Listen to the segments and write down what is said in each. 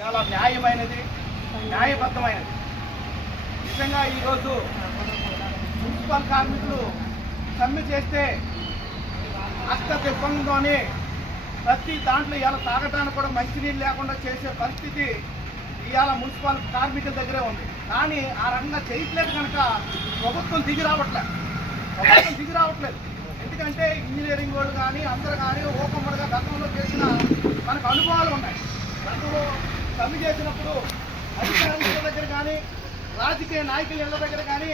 చాలా న్యాయమైనది న్యాయబద్ధమైనది. నిజంగా ఈరోజు మున్సిపల్ కార్మికులు సమ్మె చేస్తే అష్ట ప్రతి దాంట్లో ఇవాళ తాగటానికి కూడా మంచినీళ్ళు లేకుండా చేసే పరిస్థితి ఇవాళ మున్సిపల్ కార్మికుల దగ్గరే ఉంది. కానీ ఆ రకంగా చేయట్లేదు కనుక ప్రభుత్వం దిగి రావట్లేదు. ప్రభుత్వం దిగి రావట్లేదు. ఎందుకంటే ఇంజనీరింగ్ వాళ్ళు కానీ అందరు కానీ ఓపెన్గా గతంలో చేసిన మనకు అనుభవాలు ఉన్నాయి. సమ్మె చేసినప్పుడు అధికారుల ఇళ్ళ దగ్గర కానీ రాజకీయ నాయకుల ఇళ్ళ దగ్గర కానీ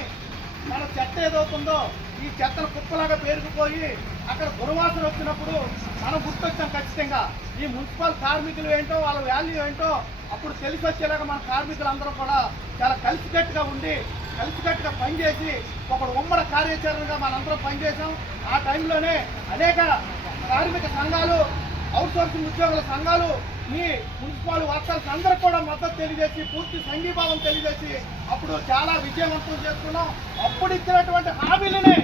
మన చెత్త ఏదవుతుందో ఈ చెత్తను కుప్పలాగా పేరుకుపోయి అక్కడ దుర్వాసన వచ్చినప్పుడు మనం గుర్తొచ్చాం ఖచ్చితంగా. ఈ మున్సిపల్ కార్మికులు ఏంటో వాళ్ళ వాల్యూ ఏంటో అప్పుడు తెలిసి వచ్చేలాగా మన కార్మికులందరూ కూడా చాలా కలిసికట్టుగా ఉండి కలిసికట్టుగా పనిచేసి ఒక ఉమ్మడి కార్యాచరణగా మనందరం పనిచేసాం ఆ టైంలోనే అనేక కార్మిక సంఘాలు అవుట్సోర్సింగ్ ఉద్యోగుల సంఘాలు మీ మున్సిపల్ వర్కర్స్ అందరూ కూడా మద్దతు తెలియజేసి పూర్తి సంఘీభావం తెలియజేసి అప్పుడు చాలా విజయవంతం చేసుకున్నాం. అప్పుడు ఇచ్చినటువంటి హామీలనే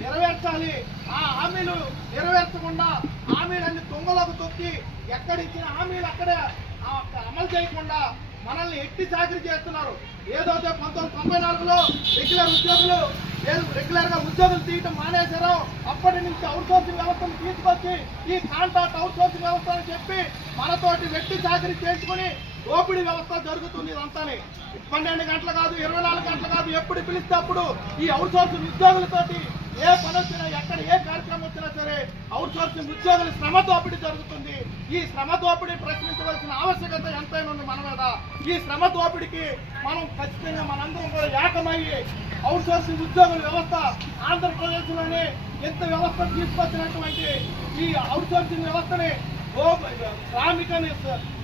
నెరవేర్చాలి. ఆ హామీలు నెరవేర్చకుండా హామీలన్నీ తుంగలోకి తొక్కి ఎక్కడిచ్చిన హామీలు అక్కడే అమలు చేయకుండా మనల్ని ఎట్టి చాకరీ చేస్తున్నారు. ఏదైతే పంతొమ్మిది తొంభై నాలుగులో రెగ్యులర్ ఉద్యోగులు రెగ్యులర్గా ఉద్యోగులు తీయటం మానేశారో అప్పటి నుంచి అవుట్సోర్సింగ్ వ్యవస్థను తీసుకొచ్చి ఈ కాంట్రాక్ట్ అవుట్సోర్సింగ్ వ్యవస్థ అని చెప్పి మనతోటి వెట్టి చాకరీ చేసుకుని దోపిడీ వ్యవస్థ జరుగుతుంది ఇదంతాని. పన్నెండు గంటలు కాదు ఇరవై నాలుగు గంటలు కాదు ఎప్పుడు పిలిస్తే అప్పుడు ఈ అవుట్సోర్సింగ్ ఉద్యోగులతోటి ఏ పని వచ్చినా ఎక్కడ ఏ కార్యక్రమం వచ్చినా సరే అవుట్సోర్సింగ్ ఉద్యోగుల శ్రమ దోపిడీ జరుగుతుంది. ఈ శ్రమ దోపిడీ ప్రశ్నించవలసిన ఆవశ్యకత ఎంతైనా ఉంది మన మీద. ఈ శ్రమ దోపిడీకి మనం ఖచ్చితంగా మనందరం కూడా ఏకమయ్యి అవుట్సోర్సింగ్ ఉద్యోగుల వ్యవస్థ ఆంధ్రప్రదేశ్లోనే ఎంత వ్యవస్థ తీసుకొచ్చినటువంటి ఈ అవుట్సోర్సింగ్ వ్యవస్థని శ్రామికని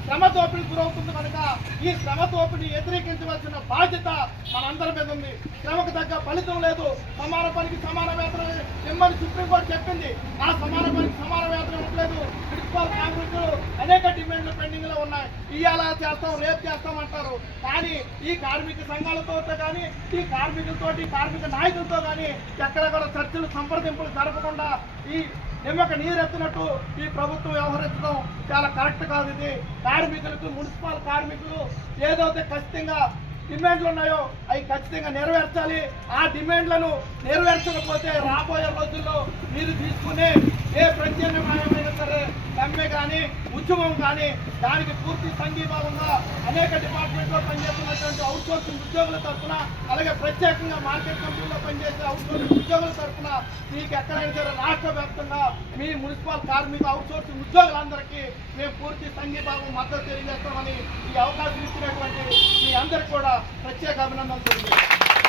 శ్రమ దోపిడీ గురవుతుంది కనుక ఈ శ్రమ దోపిడీ వ్యతిరేకించవలసిన బాధ్యత మనందరి మీద ఉంది. శ్రమకు తగ్గ ఫలితం లేదు. సమాన పనికి సమాన వేతనం ఇమ్మని సుప్రీంకోర్టు చెప్పింది. ఆ సమాన పనికి సమాన వేతనం ఇవ్వట్లేదు ప్రిన్సిపల్ కార్మికులు అనేక డిమాండ్లు పెండింగ్లో ఉన్నాయి. ఇవాళ చేస్తాం రేపు చేస్తాం అంటారు. కానీ ఈ కార్మిక సంఘాలతో కానీ ఈ కార్మికులతోటి కార్మిక నాయకులతో కానీ ఎక్కడ కూడా చర్చలు సంప్రదింపులు జరపకుండా ఈ నిమ్మక నీరెత్తినట్టు ఈ ప్రభుత్వం వ్యవహరించడం చాలా కరెక్ట్ కాదు ఇది. కార్మికులకు మున్సిపల్ కార్మికులు ఏదైతే ఖచ్చితంగా డిమాండ్లు ఉన్నాయో అవి ఖచ్చితంగా నెరవేర్చాలి. ఆ డిమాండ్లను నెరవేర్చకపోతే రాబోయే రోజుల్లో మీరు తీసుకునే ఏ ప్రత్యామ్నాయమైనా సరే సమ్మె కానీ ఉద్యమం కానీ దానికి పూర్తి సంఘీభావంగా అనేక డిపార్ట్మెంట్లో పనిచేస్తున్నటువంటి అవుట్సోర్సింగ్ ఉద్యోగుల తరఫున అలాగే ప్రత్యేకంగా మార్కెట్ కంపెనీలో పనిచేసే అవుట్సోర్సింగ్ ఉద్యోగుల తరఫున మీకు ఎక్కడైనా సరే రాష్ట్ర వ్యాప్తంగా మీ మున్సిపల్ కార్మిక అవుట్సోర్సింగ్ ఉద్యోగులందరికీ మేము పూర్తి సంఘీభావం మద్దతు తెలియజేస్తామని ఈ అవకాశం ఇచ్చినటువంటి మీ అందరికీ కూడా ప్రత్యేక అభినందనలు తెలియజేస్తాం